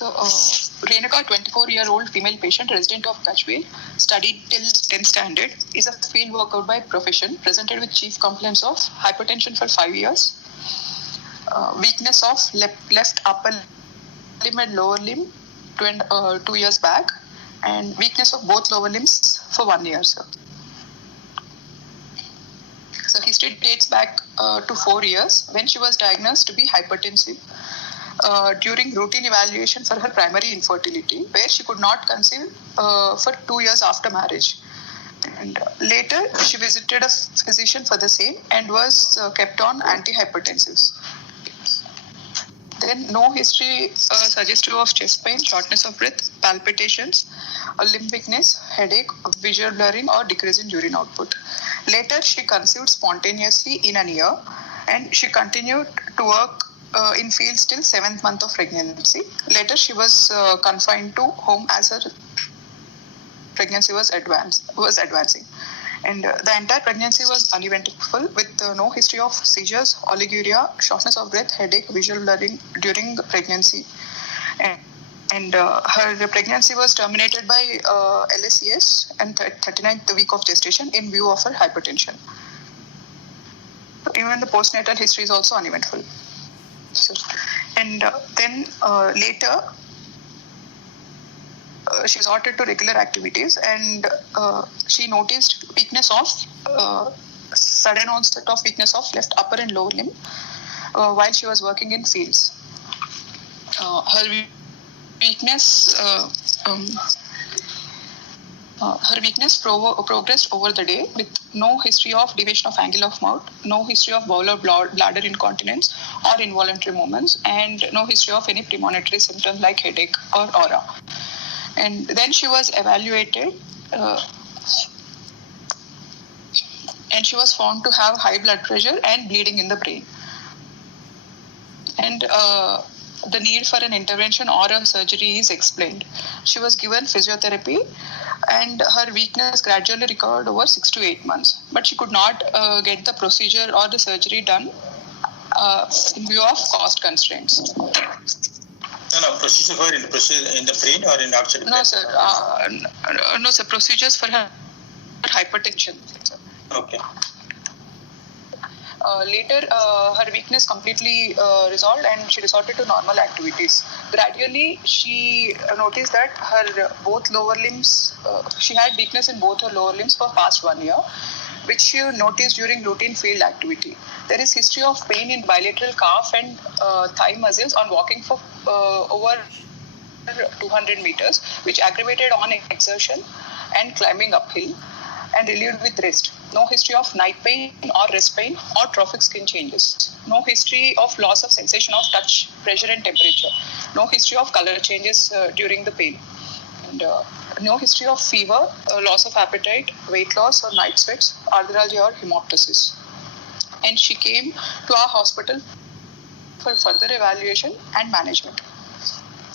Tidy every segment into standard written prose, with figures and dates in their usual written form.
Renuka, 24-year-old female patient, resident of Kashmir, studied till 10th standard, is a field worker by profession, presented with chief complaints of hypertension for 5 years, weakness of left upper limb and lower limb 2 years back, and weakness of both lower limbs for 1 year, sir. So history dates back to 4 years when she was diagnosed to be hypertensive during routine evaluation for her primary infertility, where she could not conceive for 2 years after marriage. And later, she visited a physician for the same and was kept on antihypertensives. Then, no history suggestive of chest pain, shortness of breath, palpitations, limb weakness, headache, visual blurring, or decrease in urine output. Later, she conceived spontaneously in a year, and she continued to work in fields till 7th month of pregnancy. Later, she was confined to home as her pregnancy was advancing. And the entire pregnancy was uneventful, with no history of seizures, oliguria, shortness of breath, headache, visual blurring during the pregnancy. And her pregnancy was terminated by LSES and 39th week of gestation in view of her hypertension. Even the postnatal history is also uneventful. Then later, she resorted to regular activities, and she noticed weakness of sudden onset of weakness of left upper and lower limb while she was working in fields. Her weakness progressed over the day with no history of deviation of angle of mouth, no history of bowel or bladder incontinence or involuntary movements, and no history of any premonitory symptoms like headache or aura. And then she was evaluated and she was found to have high blood pressure and bleeding in the brain. And the need for an intervention or a surgery is explained. She was given physiotherapy, and her weakness gradually recovered over 6 to 8 months. But she could not get the procedure or the surgery done in view of cost constraints. No, procedure for in the brain or in outside? No, sir. No, sir. Procedures for her hypertension. Sir. Okay. Later, her weakness completely resolved, and she resorted to normal activities. Gradually, she noticed that her both lower limbs, she had weakness in both her lower limbs for past 1 year, which she noticed during routine field activity. There is history of pain in bilateral calf and thigh muscles on walking for over 200 meters, which aggravated on exertion and climbing uphill, and relieved with rest. No history of night pain or rest pain or trophic skin changes. No history of loss of sensation of touch, pressure and temperature. No history of color changes during the pain. And no history of fever, loss of appetite, weight loss or night sweats, arthralgia or hemoptysis. And she came to our hospital for further evaluation and management.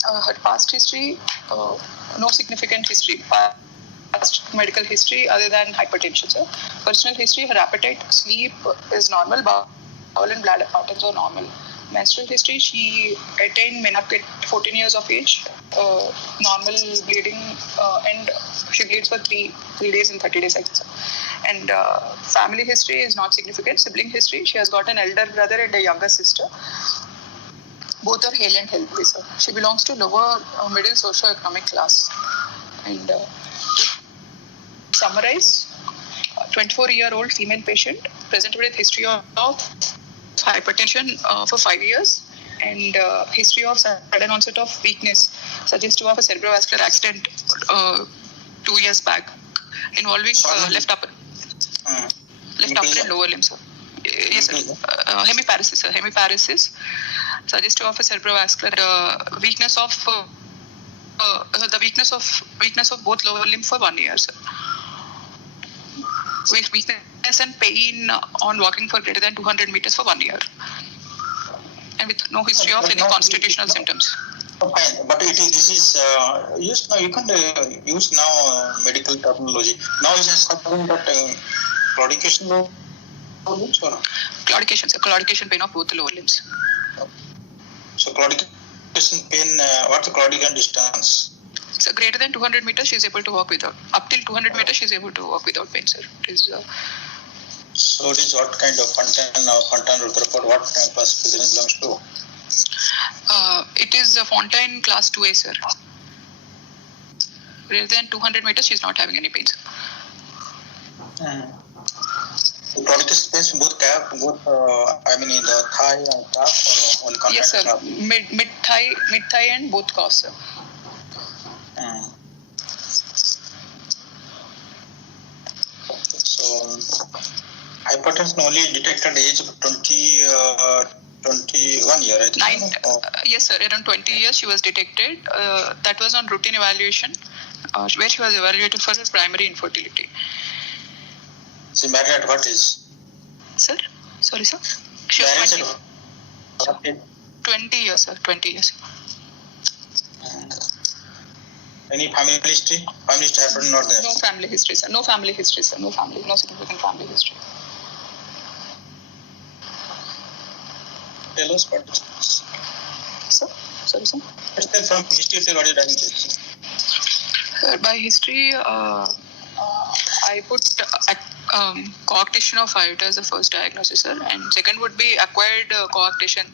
Her past history, no significant history. Past medical history other than hypertension. So personal history, her appetite, sleep is normal, bowel and bladder patterns are normal. Menstrual history, she attained menarche at 14 years of age, normal bleeding, and she bleeds for 3 days in 30 days. And family history is not significant. Sibling history, she has got an elder brother and a younger sister. Both are hale and healthy. So she belongs to lower middle socio-economic class. And summarize, 24-year-old female patient presented with history of hypertension for 5 years, and history of sudden onset of weakness suggestive of a cerebrovascular accident 2 years back involving left upper and lower limbs. Yes, sir. Hemiparesis, sir. Hemiparesis suggestive of a cerebrovascular weakness of the weakness of both lower limb for 1 year, sir. With weakness and pain on walking for greater than 200 meters for 1 year, and with no history of any constitutional symptoms. Okay, but this is used now. You can use now medical terminology. Now it has happened that claudication lower limbs or claudication, sir. Claudication pain of both the lower limbs. So claudication pain, what's the claudical distance? So greater than 200 meters, she is able to walk without. Up till 200 meters, she is able to walk without pain, sir. It is. So this what kind of Fontaine Rutherford, what classification belongs to? It is a Fontaine class 2A, sir. Greater than 200 meters, she is not having any pain, sir. The claudical pains in both calf, in the thigh and calf, or only contact? Yes, sir. Mid thigh and both calves, sir. So hypertension only detected at the age of 21 years, I think. Yes, sir. Around 20 years she was detected. That was on routine evaluation, where she was evaluated for her primary infertility. She married at what age? Sir? Sorry, sir? She was 20 years, sir. 20 years. Any family history? Family history happened not there? No family history, sir. No significant family history. Tell us what is Sir? Sorry, sir? From history, say what is diagnosis? Sir, by history, I put coarctation of aorta as the first diagnosis, sir, and second would be acquired coarctation,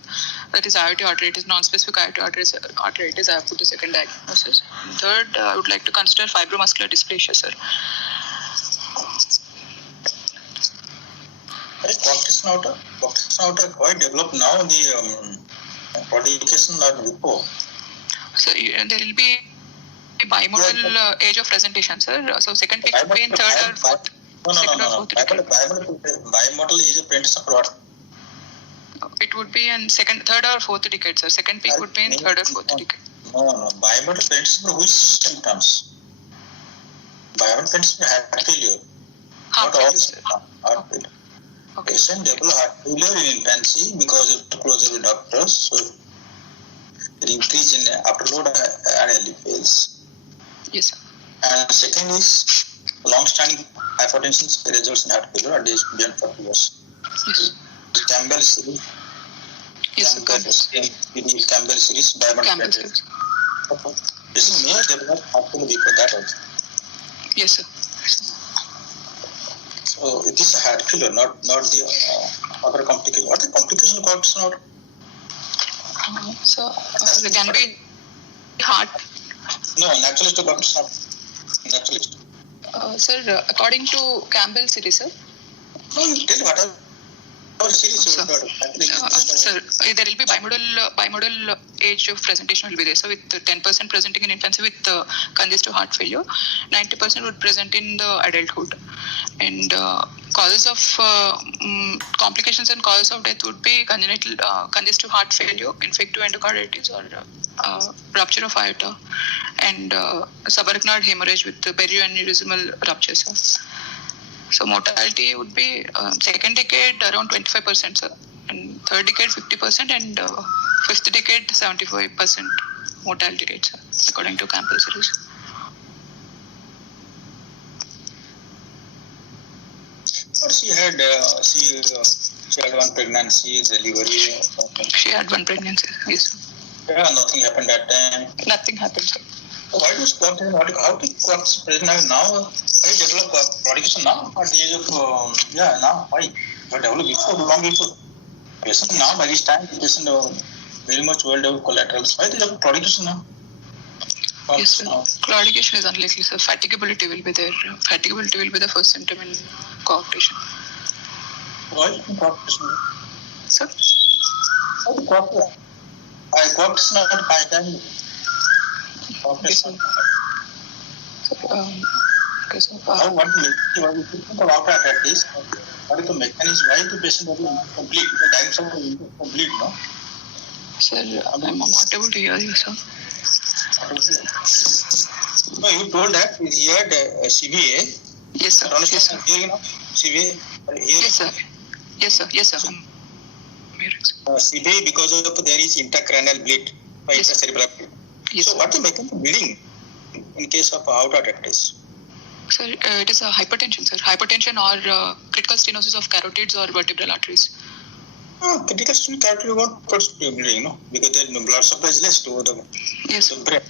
that is aortic arteritis, non-specific aortic arteritis. I have put the second diagnosis. Third, I would like to consider fibromuscular dysplasia, sir. Coarctation aorta quite developed now. The claudication not before. So there will be a bimodal age of presentation, sir. So second peak would be in third or fourth. No. Bimodal is a presentation for what? It would be in third or fourth decade, sir. Second peak would be in third or fourth decade. No. Bimodal presentation for which symptoms? Bimodal presentation for heart failure. Heart failure, sir. Heart failure. Okay. Patient develop heart failure in infancy because of the closure with doctors. So the increase in afterload RLE fails. Yes, sir. And second is long-standing hypertension results in heart failure at age beyond 40 years. Yes. Campbell series. Yes, sir. Campbell series. Campbell series. This may develop heart failure before that also. Yes, sir. So it is a heart failure, not the other complication. What is the complication of coarctation aorta? So there can be heart. No, naturalist or coarctation aorta? Naturalist. Sir, according to Campbell series, sir. No, you tell what our series you got. Sir, there will be bimodal age of presentation will be there. So with 10% presenting in infancy with congestive heart failure, 90% would present in the adulthood. And causes of complications and causes of death would be congenital congestive heart failure, infective endocarditis, or rupture of aorta, and subarachnoid hemorrhage with perioaneurysmal rupture, sir. So mortality would be second decade around 25%, sir, and third decade 50%, and fifth decade 75% mortality rate, sir, according to Campbell series. But she had one pregnancy, delivery. She had one pregnancy, yes, sir. Yeah, nothing happened that time. Nothing happened, sir. Why does coarctation? How did coarctation present now? Why develop coarctation now at the age of now? Why? But develop before, long before. Patient now by this time, patient very much well developed collaterals. Why develop coarctation now? Yes, sir. Claudication is unlikely, sir. Fatigability will be there. Fatigability will be the first symptom in coarctation. Why coarctation? Sir? How do coarctation? Coarctation at 5 times. Yes, sir. Okay, so what do you think about at least? What is the mechanism? Why the patient will be incomplete? The diagnosis will be incomplete, no? Sir, I'm not able to hear you, sir. No, you told that he had CVA. Yes, sir. Yes, sir. Hearing, no? CVA. Yes, sir. Yes, sir. Yes, sir. CVA because of there is intracranial bleed by intracerebral bleed. Yes, so, what is the mechanism of bleeding in case of aorta arteritis? Sir, it is a hypertension, sir. Hypertension or critical stenosis of carotids or vertebral arteries. Critical stage carotid won't cause bleeding, no? Because the blood supply is less to the brain.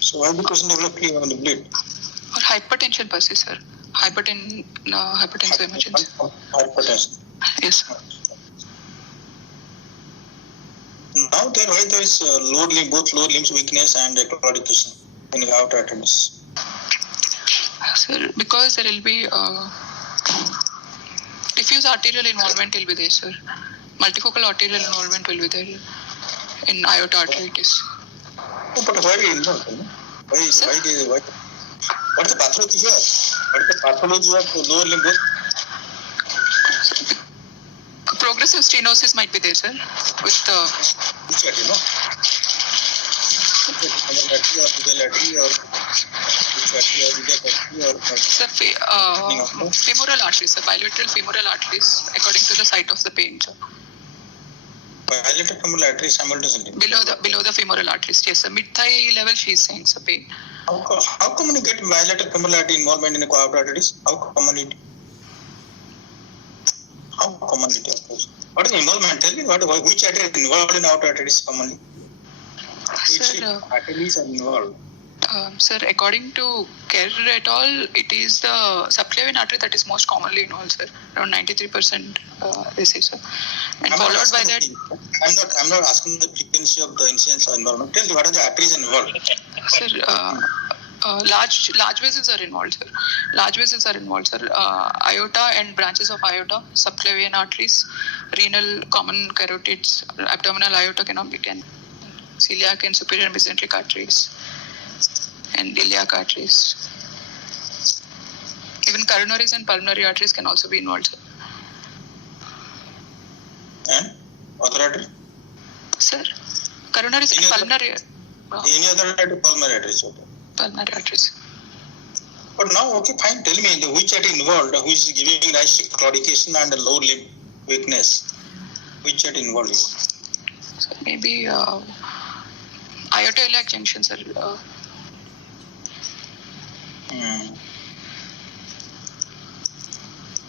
So why the person develop bleed? Or hypertension per se, sir. Hypertensive emergency. Hypertension. Yes, sir. Now why there is both lower limbs weakness and claudication in aortic arteries? Sir, because there will be diffuse arterial involvement will be there, sir. Multifocal arterial involvement will be there in aortic arteritis. No, but why involved? Why? What is the pathology here? What is the pathology of lower limb? Progressive stenosis might be there, sir. With which artery, no? Femoral arteries, sir. Bilateral femoral arteries, according to the site of the pain, sir. Bilateral femoral arteries simultaneously. Below the femoral arteries, yes, sir. Mid-thigh level, she is saying, sir, pain. How common you get bilateral femoral artery involvement in the aortic arteries? How common it occurs? What is involvement? Tell me which artery is involved in aortic arteries commonly? Which arteries are involved? Sir, according to Kerr et al., it is the subclavian artery that is most commonly involved, sir. Around 93% they say, sir. And followed by that. I'm not asking the frequency of the incidence of involvement. Tell me what are the arteries involved? Sir, large vessels are involved, sir. Large vessels are involved, sir. Aorta and branches of aorta, subclavian arteries, renal, common carotids, abdominal aorta can celiac and superior mesenteric arteries, and iliac arteries. Even coronaries and pulmonary arteries can also be involved, sir. And other artery? Sir, coronaries and pulmonary. Any other artery? Pulmonary arteries. Okay. Pulmonary arteries. But now, okay, fine. Tell me which artery involved, who is giving rise to claudication and lower limb weakness? Which artery involved? So maybe aortoiliac junction, sir.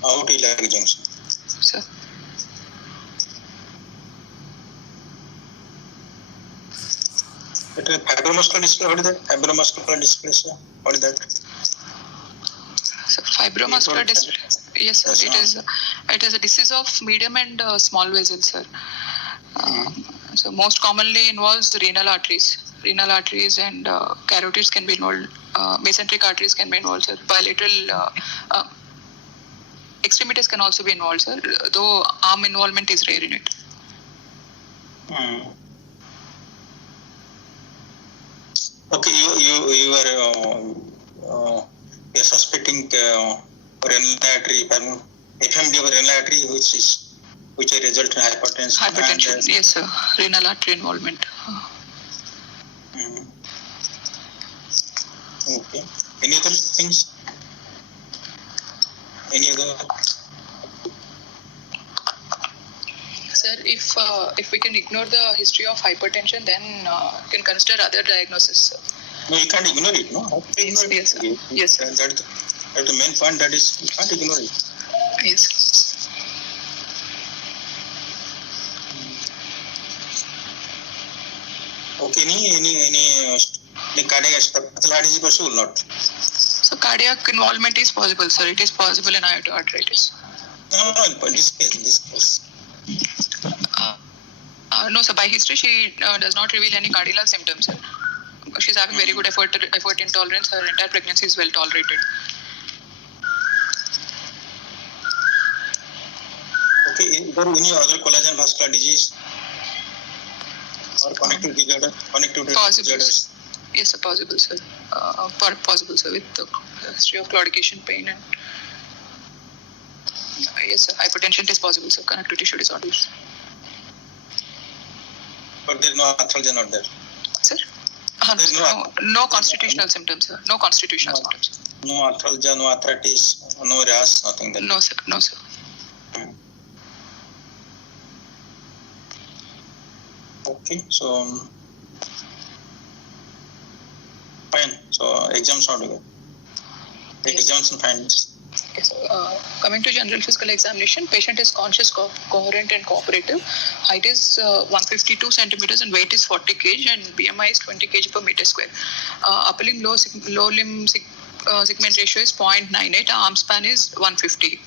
Aortoiliac junction. Sir. Fibromuscular dysplasia. What is that? Fibromuscular dysplasia. What is that? So fibromuscular dysplasia. Yes, sir. It is a disease of medium and small vessels, sir. So most commonly involves the renal arteries. Renal arteries and carotids can be involved. Mesenteric arteries can be involved, sir. Bilateral extremities can also be involved, sir. Though arm involvement is rare in it. Okay, you are suspecting renal artery, FMD of renal artery, which result in hypertension. Hypertension, yes, sir. Renal artery involvement. Okay. Any other things? Any other? Sir, if we can ignore the history of hypertension, then you can consider other diagnoses, sir. No, you can't ignore it, no? Yes, sir. Yes, sir. That's the main point, that is, you can't ignore it. Yes. Okay, any cardiac pathology is possible not? So cardiac involvement is possible, sir. It is possible in aortic arteritis. No, in this case. No, sir. By history, she does not reveal any cardinal symptoms, sir. She's having very good effort intolerance. Her entire pregnancy is well tolerated. Okay, is there any other collagen vascular disease or connective disorders? Yes, sir, possible, sir. Possible, sir, with the history of claudication, pain, and yes, sir, hypertension is possible, sir. Connective tissue disorders. But there is no arthralgia not there. Sir? No constitutional symptoms, sir. No constitutional symptoms. No arthralgia, no arthritis, no rash, nothing there. No, sir. No, sir. Okay, so fine. So exams not good. Exams and findings. Yes. Coming to general physical examination, patient is conscious, coherent and cooperative. Height is 152 centimeters and weight is 40 kg and BMI is 20 kg per meter square. Upper limb, low limb segment ratio is 0.98. Arm span is 150.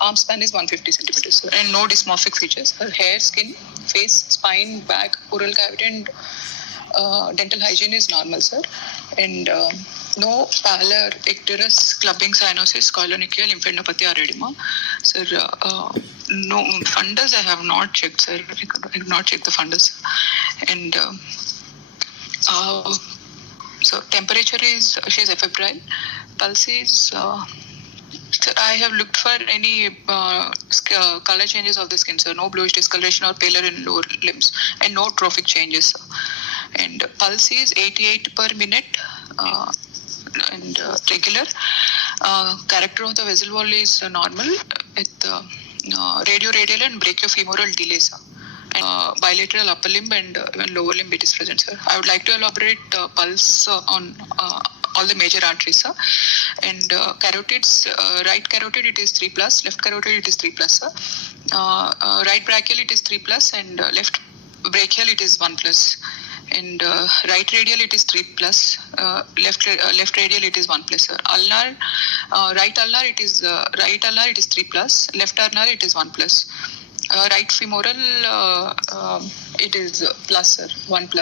Arm span is 150 centimeters, sir, and no dysmorphic features. Her hair, skin, face, spine, back, oral cavity and dental hygiene is normal, sir, and no pallor, icterus, clubbing, cyanosis, koilonychia, lymphadenopathy or edema. Sir, no fundus I have not checked, sir. I have not checked the fundus. And so temperature is, she is febrile. Pulse is, I have looked for any color changes of the skin, sir. No bluish discoloration or pallor in lower limbs and no trophic changes, sir. And pulse is 88 per minute and regular. Character of the vessel wall is normal with radioradial and brachiofemoral delays, and bilateral upper limb and lower limb it is present, sir. I would like to elaborate pulse on all the major arteries, sir. And carotids, right carotid it is 3+, left carotid it is 3+, sir. Right brachial it is 3+, and left brachial it is 1+. And right radial it is 3+, left radial it is 1+, sir. Ulnar, right ulnar it is 3+, left ulnar it is 1+. Right femoral it is plus, sir, 1+.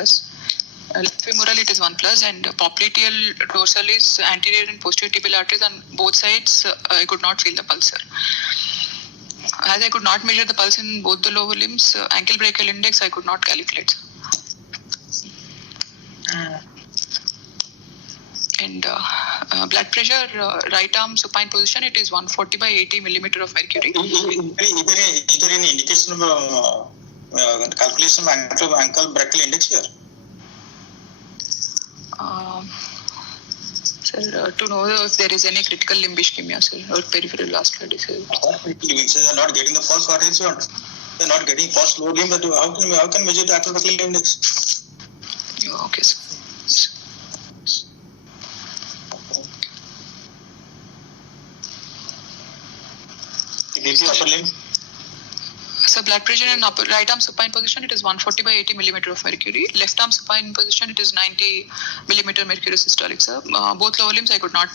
Left femoral it is 1+, and popliteal dorsal is anterior and posterior tibial arteries on both sides. I could not feel the pulse, sir. As I could not measure the pulse in both the lower limbs, ankle brachial index I could not calculate, sir. And blood pressure, right arm supine position, it is 140 by 80 millimeter of mercury. Is there any indication of calculation of ankle brachial index here? Sir, to know if there is any critical limb ischemia, sir, or peripheral vascular disease. They are not getting the false arteries, they are not getting false lower limb, but how can measure the ankle brachial index? Okay, sir. BP upper limb? So blood pressure in upper right arm supine position, it is 140 by 80 millimeter of mercury. Left arm supine position, it is 90 millimeter mercury systolic, sir. Both lower limbs I could not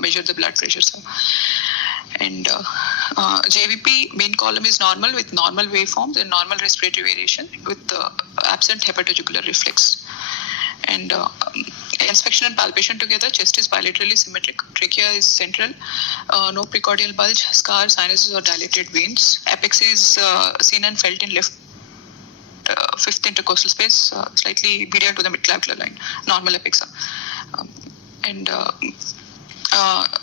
measure the blood pressure, sir. And JVP main column is normal with normal waveforms and normal respiratory variation with absent hepatojugular reflex. And inspection and palpation together, chest is bilaterally symmetric, trachea is central, no precordial bulge, scar, sinuses or dilated veins. Apex is seen and felt in left fifth intercostal space, slightly medial to the midclavicular line, normal apex. And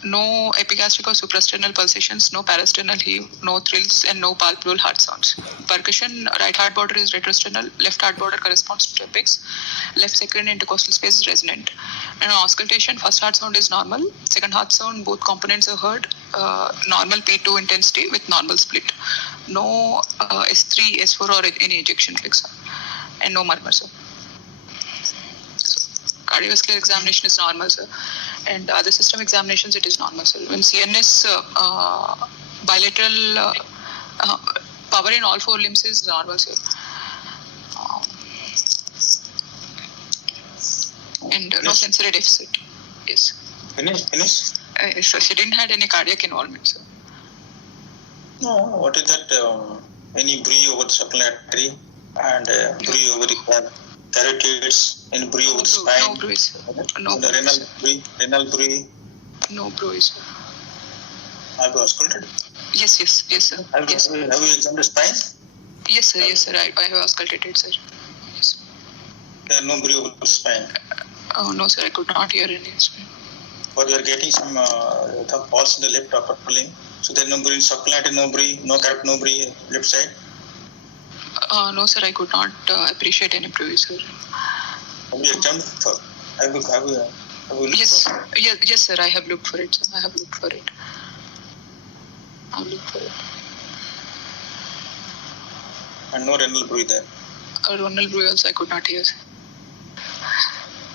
no epigastric or suprasternal pulsations, no parasternal heave, no thrills, and no palpebral heart sounds. Percussion, right heart border is retrosternal, left heart border corresponds to apex, left second intercostal space is resonant. And auscultation, first heart sound is normal, second heart sound, both components are heard, normal P2 intensity with normal split. No S3, S4 or any ejection flex, and no murmur, sir. Cardiovascular examination is normal, sir. And other system examinations, it is normal, sir. When CNS bilateral power in all four limbs is normal, sir. And no sensory deficit. Yes. Finish? So she didn't have any cardiac involvement, sir. No. What is that? Any bruit over the supplementary artery and bruit over the carotids, any bruit over the spine? No bruit, sir. No bruit. Renal bruit? No bruit, sir. Have you ausculted? Yes, sir. Have you examined the spine? Yes, sir. I have auscultated, sir. Yes. There are no bruit over the spine? Oh, no, sir. I could not hear any spine. But you are getting some pulse in the left upper limb. So there is no bruit in supplementary, no bruit, left side? No, sir. I could not appreciate any bruit, sir. Have you examined for? Have you looked for? Yes, sir. I have looked for it, sir. I have looked for it. And no renal bruit there? Renal bruit also I could not hear, sir.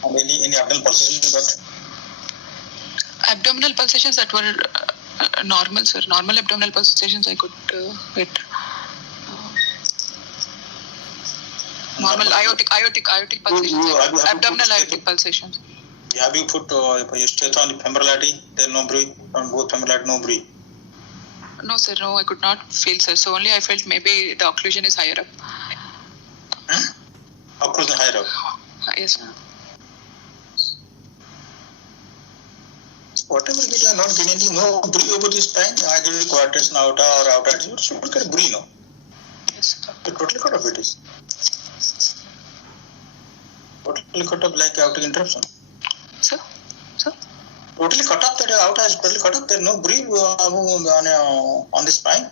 And any abdominal pulses you got? Abdominal pulsations that were normal, sir. Normal abdominal pulsations I could get. Normal aortic pulsations. Abdominal aortic pulsations. Have you put your status on the femoral artery? There no breathe on both femoral artery, no breathe. No, sir. No, I could not feel, sir. So only I felt maybe the occlusion is higher up. Occlusion higher up. Yes, sir. Whatever you are not getting anything, no breathe over this time, either the quadration aorta or aorta, you should get breathe, no? Yes, sir. The totally cut off it is. Totally cut off like aortic interruption. Sir? Totally cut off, that aorta is totally cut off, there no breathe on the spine,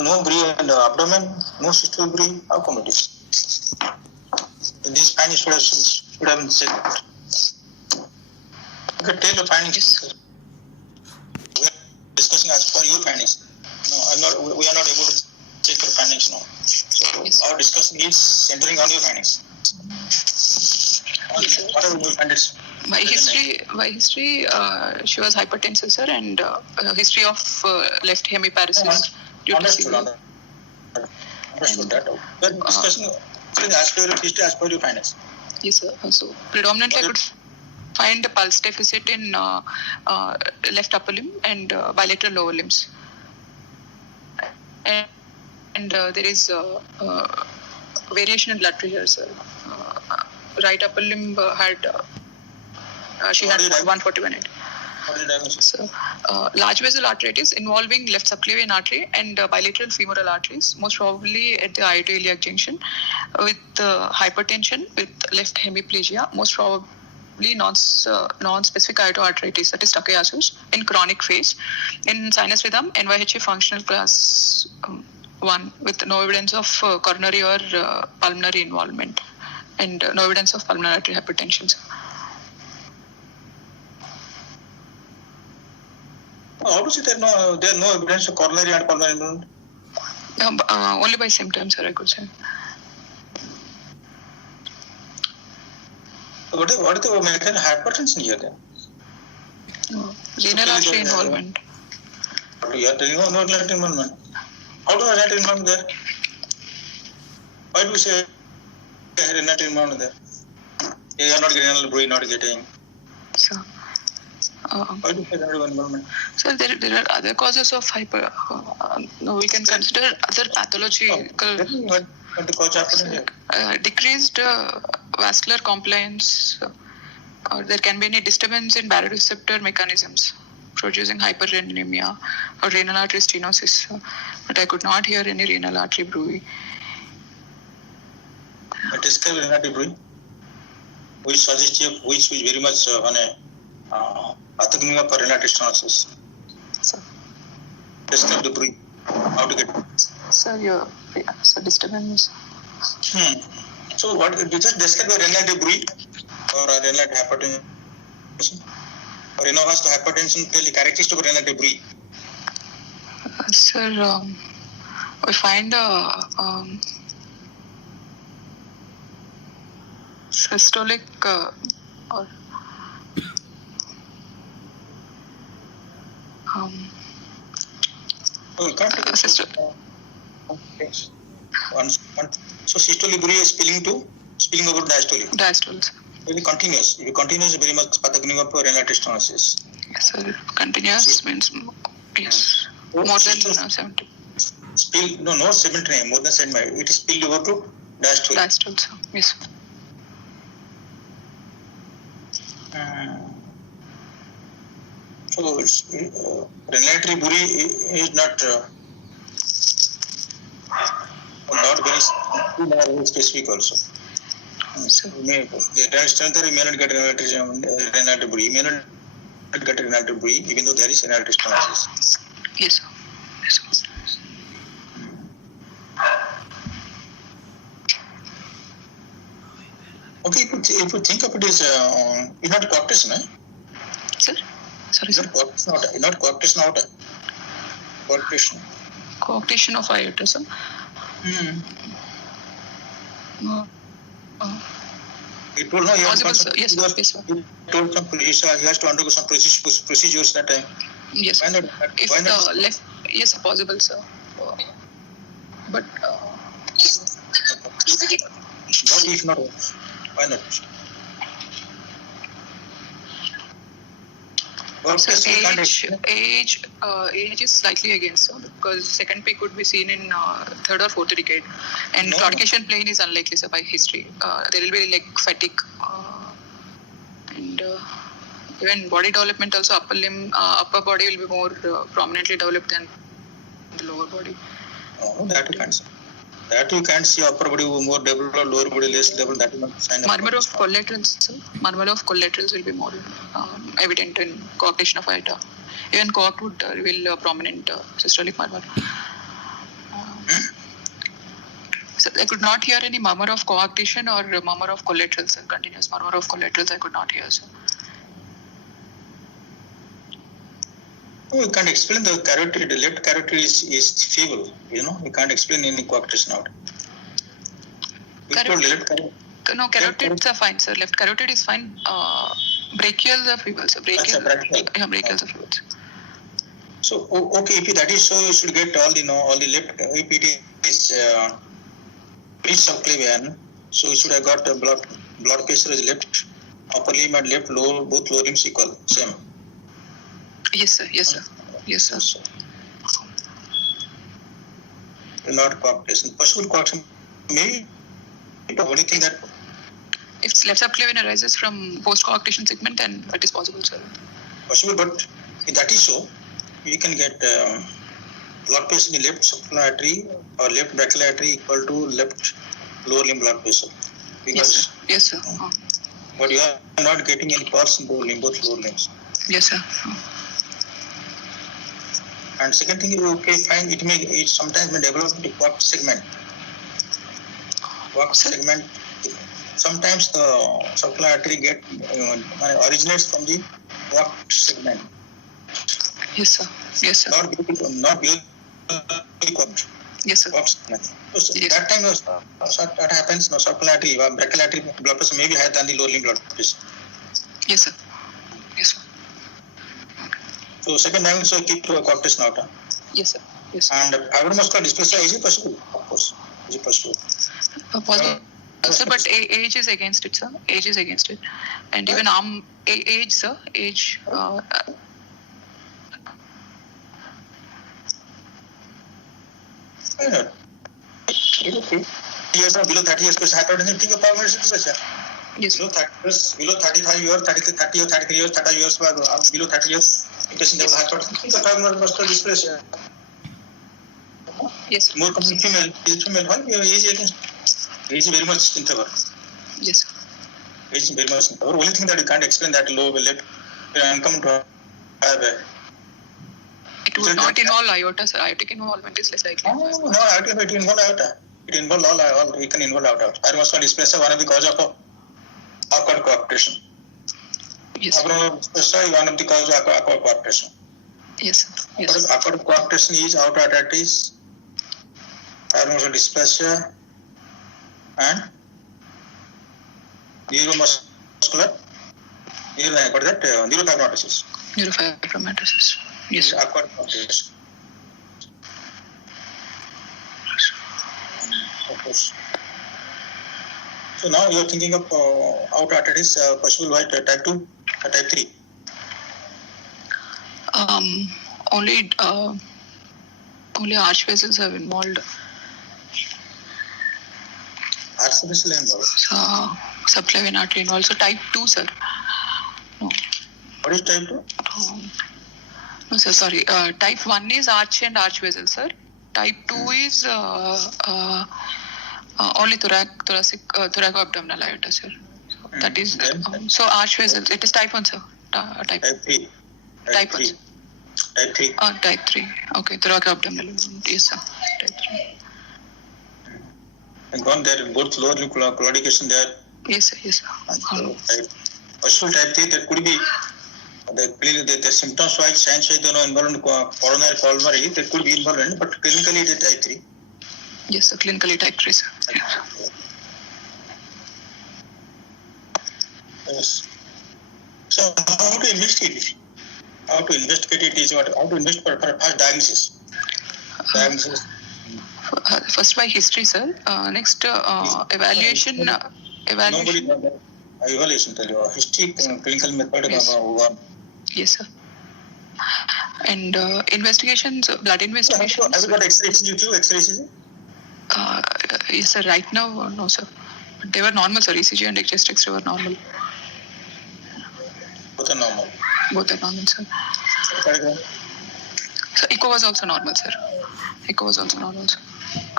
no breathe in the abdomen, no systolic breathe, how come it is? This spine should have been checked. Okay, tell the findings. Yes. We are discussing as per your findings. No, we are not able to check your findings now. So yes. Our discussion is centering on your findings. Yes, What are your findings? By history, she was hypertensive, sir, and history of left hemiparesis due to Understood that. We are discussing as per your history, as per your findings. Yes, sir. So predominantly I could find a pulse deficit in left upper limb and bilateral lower limbs. And there is variation in blood pressure, sir. Right upper limb had she had 141. What is the diagnosis? So, large vessel arteritis involving left subclavian artery and bilateral femoral arteries, most probably at the iliac junction, with hypertension with left hemiplegia, most probably non-specific iodoarteritis, that is Takayasu, in chronic phase. In sinus rhythm, NYHA functional class 1 with no evidence of coronary or pulmonary involvement, and no evidence of pulmonary artery hypertension. How to say there is no evidence of coronary and pulmonary involvement? Only by symptoms, sir, I could say. What is the mechanism of hypertension here then? Renal artery involvement. You are telling no renal artery involvement. How do I renal artery involvement there? Why do we say renal artery involvement there? You are not getting renal breath, not getting. So, why do you say renal involvement? so there are other causes of hyper. We can consider other pathological. What the cause hypertension? Decreased vascular compliance, or there can be any disturbance in baroreceptor mechanisms producing hyperrenemia or renal artery stenosis, but I could not hear any renal artery bruit. Describe renal artery bruit, which suggests which is very much pathognomia for renal artery stenosis. Describe the bruit. How to get it? So disturbance. So what you just describe a renal artery bruit or a renal artery hypertension or renovascular hypertension, tell the characteristic of renal artery bruit. Sir, we find systolic or you can't take so systolic bruit is spilling over diastolic. Diastoles. Very continuous. If continuous, very much pathognomia for renal artery stenosis. Yes, sir. Continuous means yes, more than 70. Spill, no, not 79, more than 79. It is spilled over to diastole. Diastole, sir. Yes. So it's renal artery bruit is not very specific also. So, The strength you may not get renal artery bruit. You may not get renal artery bruit even though there is renal artery stenosis. yes, sir. Yes, sir. Okay, if you think of it as it's not coarctation, Sir? Sorry, sir. not coarctation aorta. Coarctation. Coarctation of aorta, sir. He told no. He has Possible, sir. Yes, sir. Yes, sir. He told he has to undergo some procedures that time. Yes, sir. Why not? If Why not? the left, yes, sir, possible, sir. But What if not? Why not? sir, age is slightly against, sir, because second peak could be seen in third or fourth decade, and claudication plane is unlikely, sir, by history. There will be like fatigue, and even body development also. Upper body will be more prominently developed than the lower body. Oh, that you can't see. That you can't see upper body more developed, lower body less developed. That is not sign of. Murmur of collaterals, sir. Murmur of collaterals will be more evident in coarctation of aorta. Even coarct would reveal prominent systolic murmur. So I could not hear any murmur of coarctation or murmur of collaterals, sir. Continuous murmur of collaterals I could not hear, sir. No, we can't explain the carotid. The left carotid is feeble. We can't explain any coarctation out. No, carotids are fine, sir. Left carotid is fine. Brachials are feeble, sir. Brachials are feeble. So okay, if that is so, you should get all the left. If it is subclavian, so you should have got blood pressure is left upper limb and left lower, both lower limbs equal, same. Yes, sir. Yes, sir. Yes, sir. Not coarctation. Possible coarctation. Maybe the only thing that. If left subclavian arises from post-coarctation segment, then it is possible, sir. Possible, but if that is so, you can get blood pressure in left subclavian artery or left brachial artery equal to left lower limb blood pressure. Because, yes, sir. But you are not getting any pulse in both lower limbs. Yes, sir. And second thing is, okay, fine, it sometimes may develop the coarct segment. Coarct segment, sometimes the subclavian artery originates from the coarct segment. Yes, sir. Yes, sir. Not below the coarct. Yes, sir. Coarct segment. So yes. That time that happens, subclavian artery, brachial artery blood pressure may be higher than the lower limb blood pressure. Yes, sir. Yes, sir. So second time, so keep to a coarctation out. Yes, sir. Yes, sir. And fibromuscular dysplasia, is it possible? Of course. Is it possible? Possible. Sir, but age is against it, sir. Age is against it. And even age, sir. Age. Years or below 30 years, hypertension, think of pulmonary dysplasia. Yes. Below 35 years, 30 or 33 years, 30 years, below 30 years, patient develops hypertension. Think of pulmonary dysplasia. Yes. More common female. Is female? Why? Age very much in favor. Yes. Age very much in favor. Only thing that you can't explain that low will let come to have a. It would not involve aorta, sir. Aortic involvement is less likely. No, it involve aorta. It involve all. It can involve aorta. Pulmonary dysplasia, one of the cause of awkward coarctation. Yes. Awkward dysplasia, one of the cause of awkward coarctation. Yes, sir. Yes. Awkward coarctation is aorta arteries, pulmonary dysplasia, and neuromuscular, neurofibromatosis. Neurofibromatosis. Yes, sir. Awkward coarctation. Of course. So now you are thinking of aorta arteries, possible white type 2 or type 3? Only arch vessels have involved. Arch vessel involved? Subclavian artery and also type 2, sir. No. What is type 2? No, sir, sorry. Type 1 is arch and arch vessel, sir. Type 2 is only thoraco-abdominal aorta, sir. So that is so arch vessels. It is type 1, sir. Type 3. Type 1. Type 3. Type 3. Okay, thoraco-abdominal. Yes, sir. Type 3. And gone there, both lower limb claudication there. Yes, sir. Yes, sir. Possible type 3, that could be the symptoms wise, signs wise, involved in coronary pulmonary, that could be involved, but clinically it is type 3. Yes, sir. Clinically type 3, sir. Yes. So how to investigate it? How to investigate it is what? How to investigate for first diagnosis? Diagnosis. First by history, sir. Next, evaluation. Nobody knows that. Evaluation, tell you. History, clinical method. Yes. Yes, sir. And investigations, blood investigations. Have you got X-rays? X-rays? Yes, sir. Right now, no, sir. They were normal, sir. ECG and chest X-ray were normal. Both are normal. Both are normal, sir. So echo was also normal, sir. Echo was also normal, sir.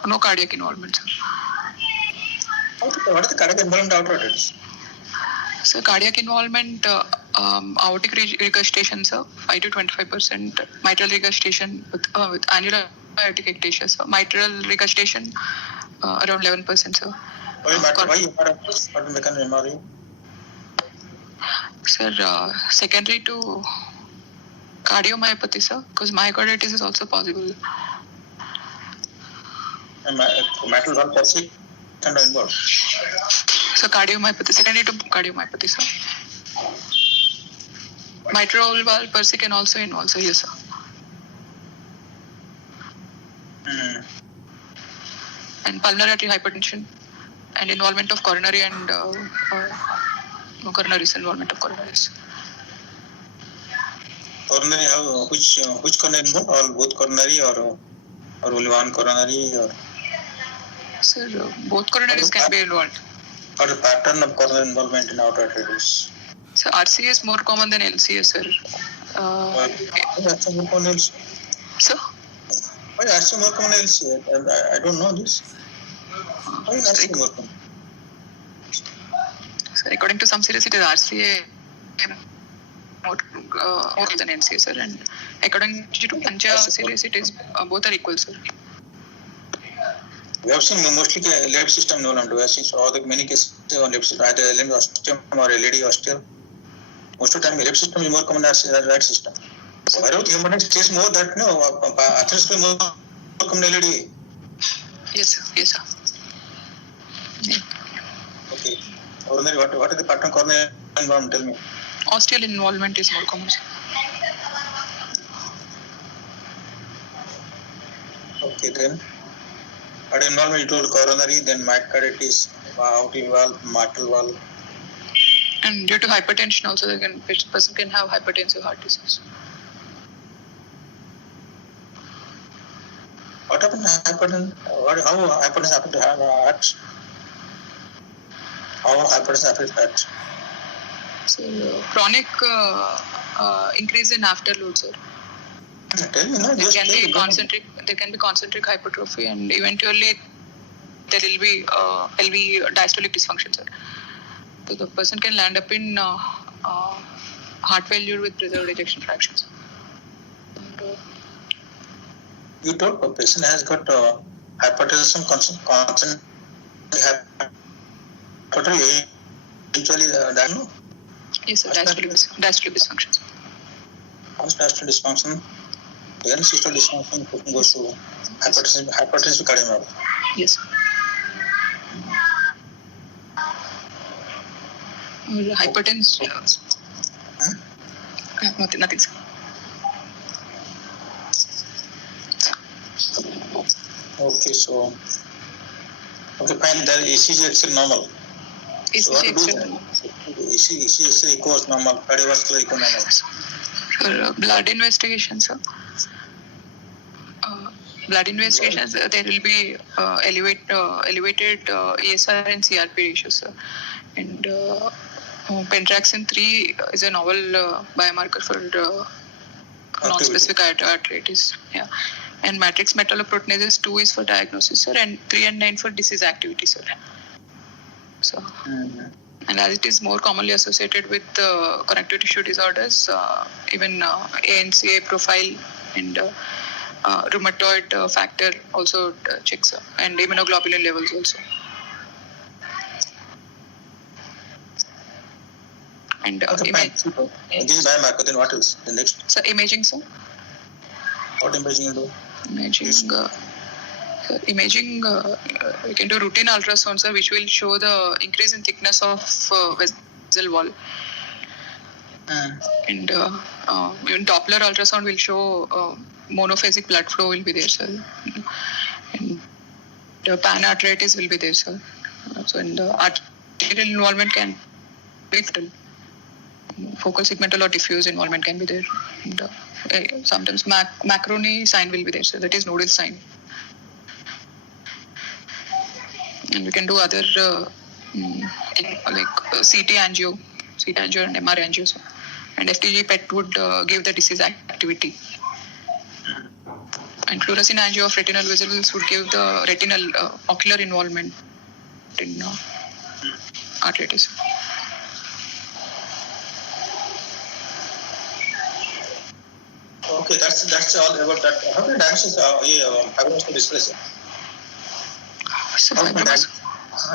No cardiac involvement, sir. What is the cardiac involvement outright? So cardiac involvement, aortic regurgitation, sir, 5 to 25%. Mitral regurgitation with annular aortic ectasia, sir. Mitral regurgitation around 11%, sir. Why MRI? Sir, secondary to cardiomyopathy, sir, because myocarditis is also possible. Mitral valve palsy and involved. So cardiomyopathy, secondary to cardiomyopathy, sir. Mitral valve palsy can also involve, so yes, sir. And pulmonary artery hypertension and involvement of coronary and coronaries, involvement of coronaries. Coronary, which coronary involved? Or both coronary or only one coronary? Or? Sir, both coronaries can be involved. Or the pattern of coronary involvement in aortic arteries? So RCA is more common than LCA, sir. That's more common. Sir? Why RCA more common than LCA? I don't know this. Why is RCA more common? So according to some series, it is RCA more than LCA, sir. And according to Pancha series, it is both are equal, sir. We have seen mostly left system no longer. We have seen all the many cases on left system, either LM osteum or LED osteum. Most of the time, left system is more common than right system. So, wherever the hemodynamics says more that no, atherosclerosis is more common than LED. Yes, sir. Yes, sir. Yeah. Okay. Coronary, what is the pattern coronary involvement? Tell me. Osteal involvement is more common, sir. Okay, then. But involvement, you told coronary, then myocarditis, aortic valve, mitral valve. And due to hypertension also, the person can have hypertensive heart disease. What happened to hypertension? How hypertension happened to heart? How hypertension affects heart? So, chronic increase in afterload, sir. Tell me, no, There can be concentric hypertrophy, and eventually there will be LV diastolic dysfunction, sir. So the person can land up in heart failure with preserved ejection fractions. You told a patient has got hypertension, constant hypertrophy, eventually diagnosed? Yes, sir. Diastolic dysfunction. Once diastolic dysfunction, then systolic dysfunction, person goes to hypertensive cardiomyopathy. Yes, sir. Hypertension. Nothing, sir. Okay, so fine. The ECG is normal. ECG is echo is normal. Cardiovascular echo normal. For blood investigations, sir. Blood investigations, there will be elevated ESR and CRP ratios, sir. And pentraxin 3 is a novel biomarker for non-specific arteritis. Yeah. And matrix metalloproteinases 2 is for diagnosis, sir, and 3 and 9 for disease activity, sir. So, and as it is more commonly associated with connective tissue disorders, even ANCA profile and rheumatoid factor also checks, and immunoglobulin levels also. And this is biomarker. Then what else? The next. So imaging, sir. What imaging you do? Imaging, we can do routine ultrasound, sir, which will show the increase in thickness of vessel wall. And even Doppler ultrasound will show monophasic blood flow will be there, sir. And the panarteritis will be there, sir. So, in the arterial involvement can be fatal. Focal segmental or diffuse involvement can be there. And, sometimes Macroni sign will be there, so that is nodal sign. And we can do other CT angio and MR angio. So. And FDG PET would give the disease activity. And fluorescein angio of retinal vessels would give the retinal ocular involvement in arteritis. Okay, that's all about that. How do you diagnose fibromyalgia dysplasia? So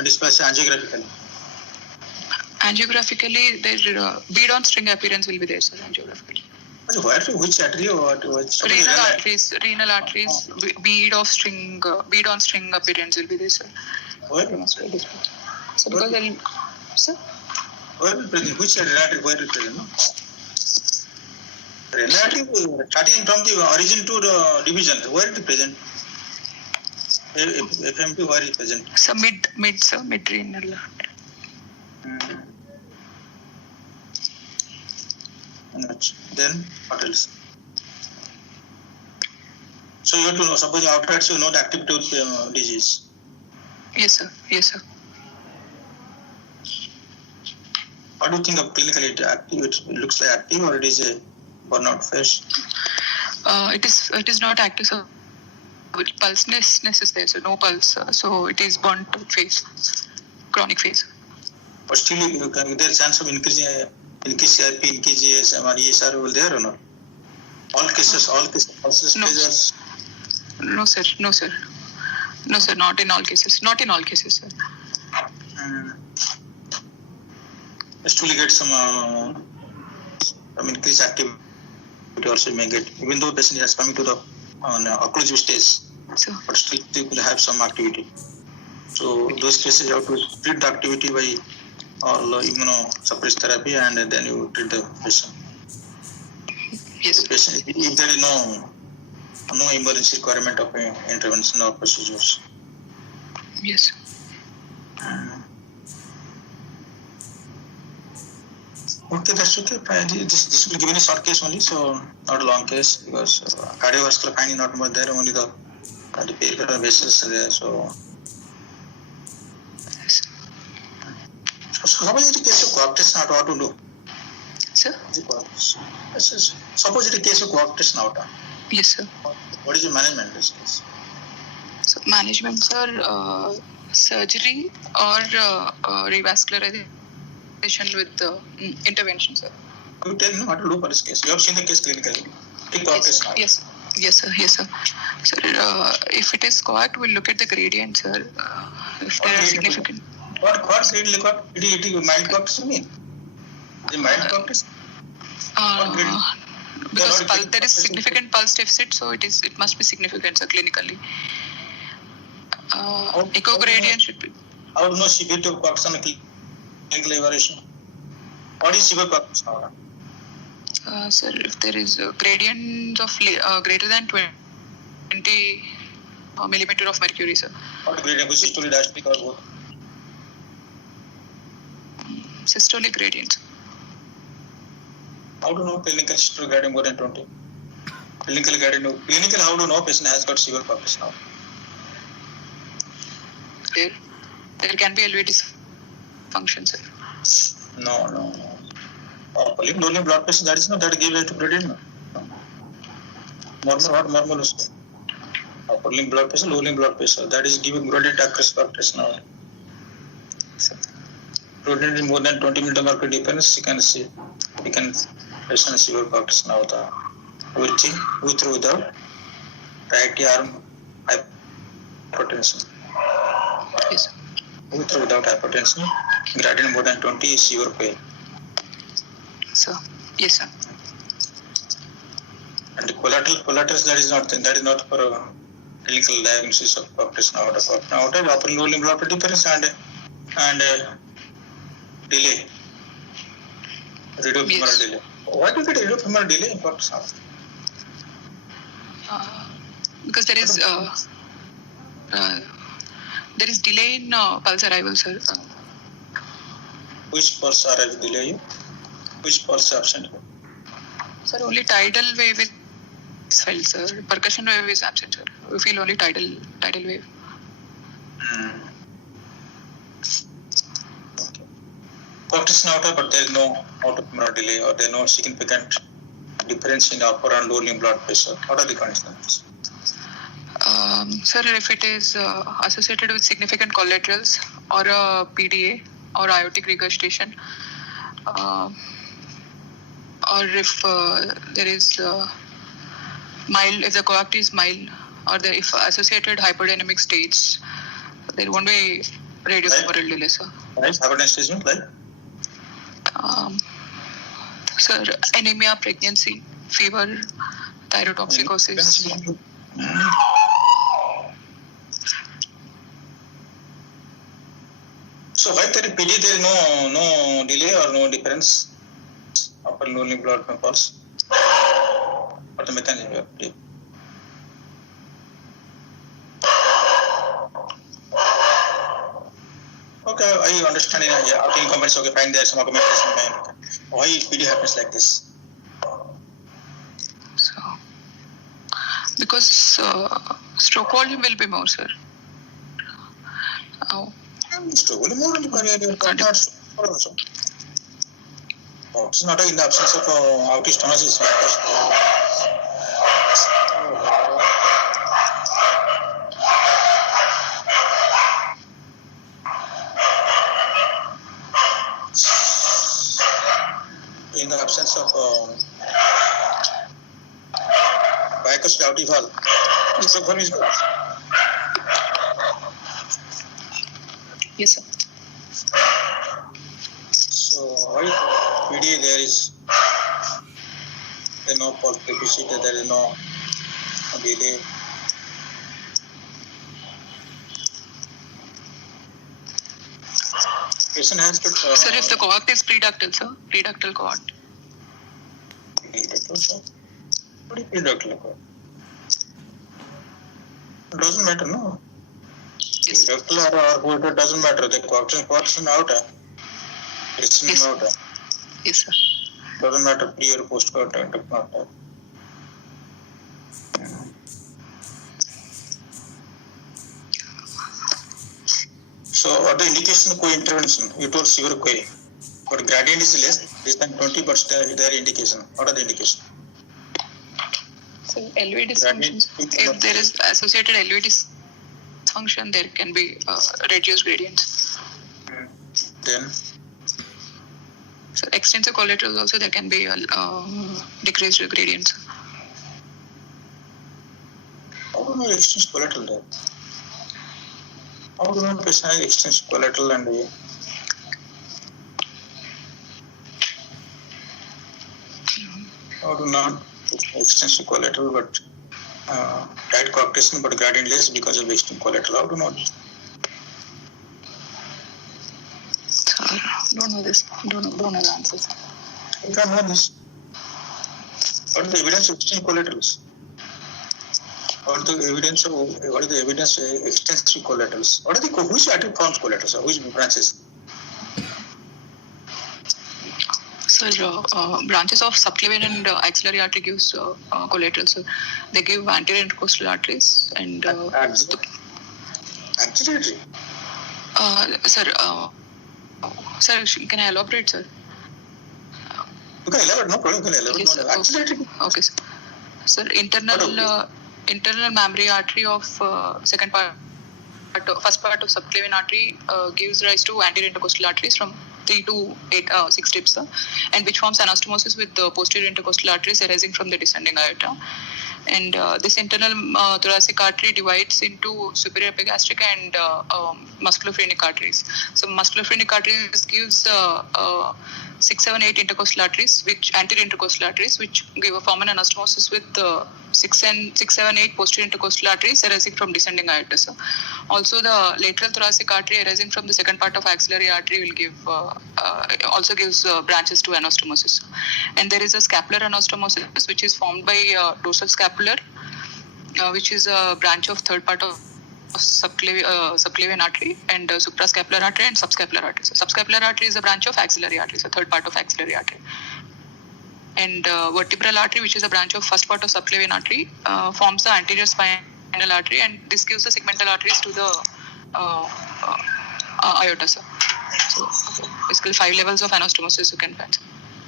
Dysplasia angiographically. Angiographically, their bead-on string appearance will be there, sir. Angiographically. Which artery or which? Renal arteries, bead-on string appearance will be there, sir. Where? So because sir. Where will present? Which renal artery? Where will present? No? Renal artery starting from the origin to the division. Where it present? FMP where is present? So mid renal. Then what else? So you have to know, suppose outright you know the activity of disease. Yes, sir. What do you think of clinically active? It looks like active or it is a burnout phase? It is not active, so pulselessness is there, so no pulse. So it is burnt phase, chronic phase. But still, there is chance of increase CRP, increase GSM, ESR over there or not? All cases, pulseless phase. No, sir. Not in all cases, sir. Just to get some increased activity also may get, even though patient is coming to the occlusive stage, but still they will have some activity. So those cases you have to treat the activity by all immunosuppressed therapy, and then you treat the patient. Yes. The patient, if there is no emergency requirement of intervention or procedures. Yes. Okay, that's okay. This will give me a short case only, so not a long case, because cardiovascular finding not much there, only the peripheral vessels are there. So how is it a case of coarctation out? What to do? Sir? Suppose it is a case of coarctation out. Yes, sir. What is the management in this case? So management, sir, surgery or revascularization with the intervention, sir. Could you tell me what to do for this case? You have seen the case clinically. Yes, sir. Sir, if it is coact, we'll look at the gradient, sir. If there are significant. What gradient? It is mild coarctation mean? The mild coarctation? Because there is significant pulse deficit, so it must be significant, sir, clinically. Echo gradient should be. How do you know severity of coarctation clinical evaluation? What is severe coarctation? Sir, if there is a gradient of greater than 20 millimeter of mercury, sir. What gradient? Systolic, diastolic, or both? Systolic gradient. How to know clinical systolic gradient more than 20? Clinical gradient. Clinical, how to know patient has got severe coarctation now? There can be LV dysfunction, sir. No. Only blood pressure, that is not that gives rise to gradient. Normal. Upper blood pressure, lower blood pressure, that is giving gradient across coarctation now. Gradient is more than 20 millimeter mercury difference, you can see. You can patient severe coarctation now. With or without right arm hypertension. Yes. With or without hypertension, gradient more than 20 is severe pain. Yes, sir. And the collaterals, that is not for clinical diagnosis of coarctation aorta. Upper and lower blood pressure difference and delay radiofemoral Yes. delay. Why do you get radiofemoral delay in clot sound? Because there is delay in pulse arrival, sir. Which pulse arrival delay you? Which pulse absent? Sir, only tidal wave is felt, sir. Percussion wave is absent, sir. We feel only tidal wave. Clot is not, but there is no autofemoral delay, or there is no significant difference in upper and lower limb blood pressure. What are the conditions? Sir, if it is associated with significant collaterals or a PDA or aortic regurgitation, or if there is mild, if the coact is mild, or if associated hyperdynamic states, there won't be radiofemoral delay, sir. Right? Hyperdynamic stage means like? Sir, anemia, pregnancy, fever, thyrotoxicosis. So why there is PD, there is no delay or no difference upper and lower limb blood pulse? What the mechanism of PD? Okay, I understand. Okay, incompetence. Okay, fine. There is some mechanism. Why PD happens like this? So, because stroke volume will be more, sir. Stroke volume more than it's not in the absence of aortic stenosis. In the absence of bicuspid aortic valve, stroke volume is good. Yes, sir. So why PD there is no pulse deficit, there is no delay. Patient has to. Sir, if the coact is preductal, sir, preductal coact. Preductal, sir. What is preductal coact? It doesn't matter, no. Preductal or whatever doesn't matter. The coact is out. It's Yes. out. Yes, sir. Doesn't matter pre or post coact. So what the indication of co-intervention? You told severe co, but gradient is less than 20, but their indication. What are the indication? So LV dysfunctions. If there is associated LV dysfunction, there can be reduced gradients. Then So extensive collaterals also there can be decreased gradients. how do you extend collateral there? How do you patient has extensive collateral and how do not extensive collateral but tight coaptation but gradient less because of extended collateral? How do not? Sir, don't know this. Don't know the answers. You can know this. What is the evidence of extended collaterals? What is the evidence of extensive collaterals? What are the which artery forms collaterals? Which branches? Sir, branches of subclavian and axillary artery gives collaterals. So they give anterior intercostal arteries and Axillary. Sir, can I elaborate, sir? You can elaborate, no problem. You can elaborate. Yes, sir. Axillary. Okay, sir. Sir, internal mammary artery of first part of subclavian artery gives rise to anterior intercostal arteries from 3 to 6 tips, and which forms anastomosis with the posterior intercostal arteries arising from the descending aorta. And this internal thoracic artery divides into superior epigastric and musculophrenic arteries. So musculophrenic arteries gives 6, 7, 8 intercostal arteries, which anterior intercostal arteries, which form an anastomosis with 6, 7, 8 posterior intercostal arteries arising from descending aorta. So also the lateral thoracic artery arising from the second part of axillary artery will give also gives branches to anastomosis. And there is a scapular anastomosis which is formed by dorsal scapular, which is a branch of third part of subclavian artery, and suprascapular artery and subscapular artery. So subscapular artery is a branch of axillary artery, so third part of axillary artery. And vertebral artery, which is a branch of first part of subclavian artery, forms the anterior spinal artery, and this gives the segmental arteries to the aorta. So basically 5 levels of anastomosis you can find.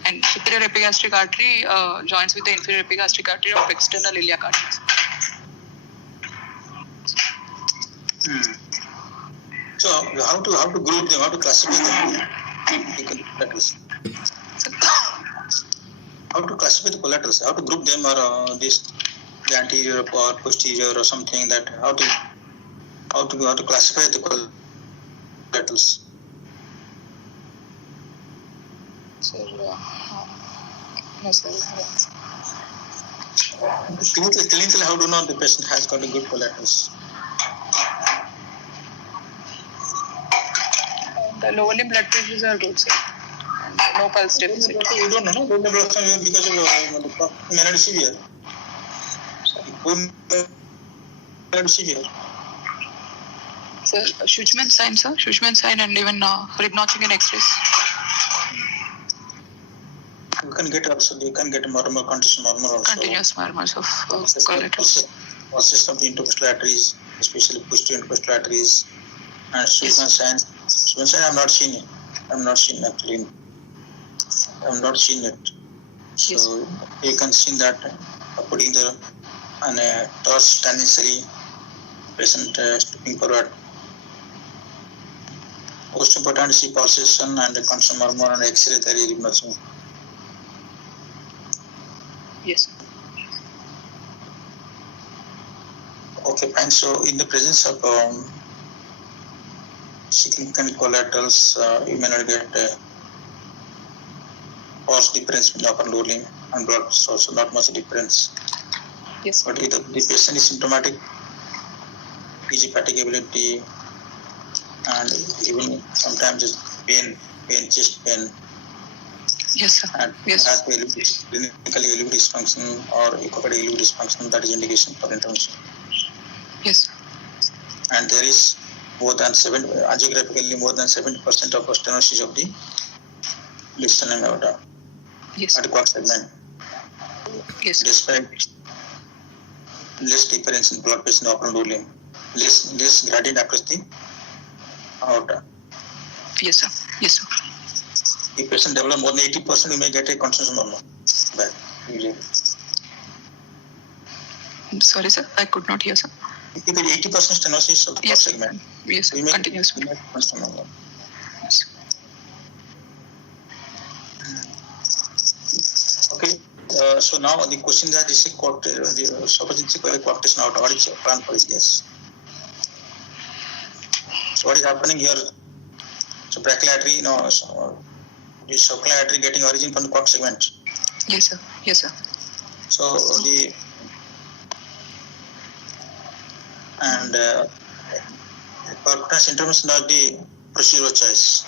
And superior epigastric artery joins with the inferior epigastric artery of external iliac arteries. So how to group them? How to classify them? How to classify the collaterals? How to group them, or this the anterior or posterior or something? That how to classify the collaterals? Sir, no, sir. Clinically, how do you know the patient has got a good collaterals? The lower limb blood pressures are good, sir. And no pulse deficit. You don't know, no? Because of the minority severe. Severe. Sir, Schuchman sign, sir. Schuchman sign, and even rib notching in X-rays. You can get also. You can get murmur, continuous murmur also. Continuous murmurs of collaterals. Process of the intercostal arteries, especially posterior intercostal arteries, and Schuchman sign. Schuchman sign, I have not seen it. I have not seen actually. I have not seen it. So yes. You can see that putting the on a torse tendency, patient stepping forward. Most important is pulsation and the continuous murmur and X-ray therapy rib notching. Yes. Okay, fine. So, in the presence of significant collaterals, you may not get pulse difference between upper and lower limb and blood source, not much difference. Yes. But if the patient is symptomatic, easy fatigability, and even sometimes just pain, chest pain. Yes, sir. And yes. Has clinically liver dysfunction or echocardial liver dysfunction, that is indication for intervention. Yes. And there is more than angiographically more than 70% of stenosis of the listening aorta. Yes. At the quad segment. Yes. Despite less difference in blood pressure in the upper and lower limb, less gradient across the aorta. Yes, sir. Yes, sir. If patient develop more than 80%, you may get a continuous murmur. Back usually. Sorry, sir. I could not hear, sir. If you get 80% stenosis of the yes. segment, yes, you may continuous murmur. Yes. Okay. So now the question that is suppose it's a coarctation out. What is your plan for this? Yes. So what is happening here? So brachial artery, the subclavian artery getting origin from the quad segment. Yes, sir. Yes, sir. So the percutaneous intervention not the procedural choice.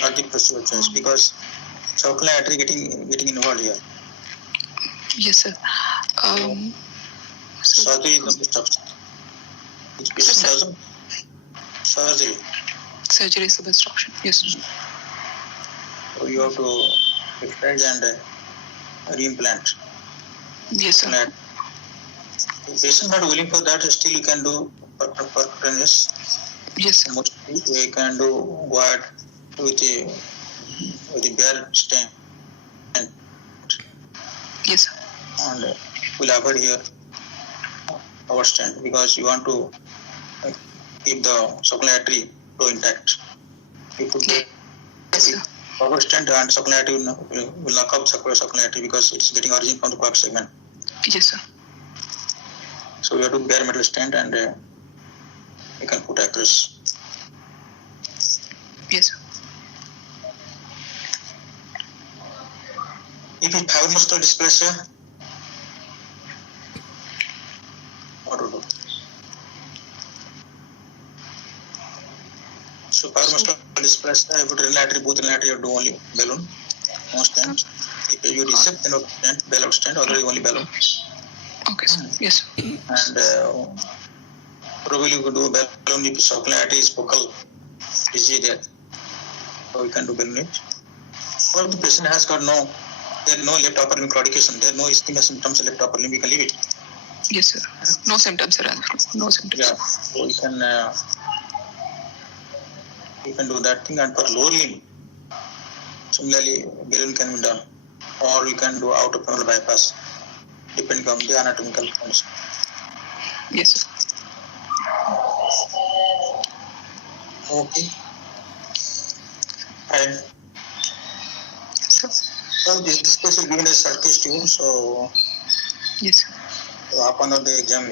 Not the procedural choice because subclavian artery getting involved here. Yes, sir. Surgery is the best option. Which patient doesn't? Surgery. Surgery is the best option. Yes. So you have to extract and reimplant. Yes, sir. And if patient not willing for that, still you can do percutaneous. Yes, sir. Mostly we can go ahead with the bare stent. Yes, sir. And we'll avoid here our stent because you want to keep the subclavian artery flow intact. You put the our stent and subclavian artery will knock out subclavian artery because it's getting origin from the quad segment. Yes, sir. So we have to bare metal stent and you can put across. Yes, sir. If it's fibroblastic dysplasia, what to do? So fibroblastic dysplasia, I would renal artery, both renal artery, you do only balloon. No stent. If you resect, then stent, bailout stent, otherwise only balloon. Okay, sir. Yes. And probably you could do balloon if subclinic artery is focal disease there. So we can do balloon it. Or if the patient has got there is no left upper limb claudication, there are no ischemia symptoms of left upper limb, we can leave it. Yes, sir. No symptoms, sir. No symptoms. Yeah, so you can do that thing. And for lower limb, similarly, balloon can be done, or you can do out of femoral bypass, depending on the anatomical condition. Yes, sir. Okay. And so this case will given as short case too. So yes, sir. half an hour the exam.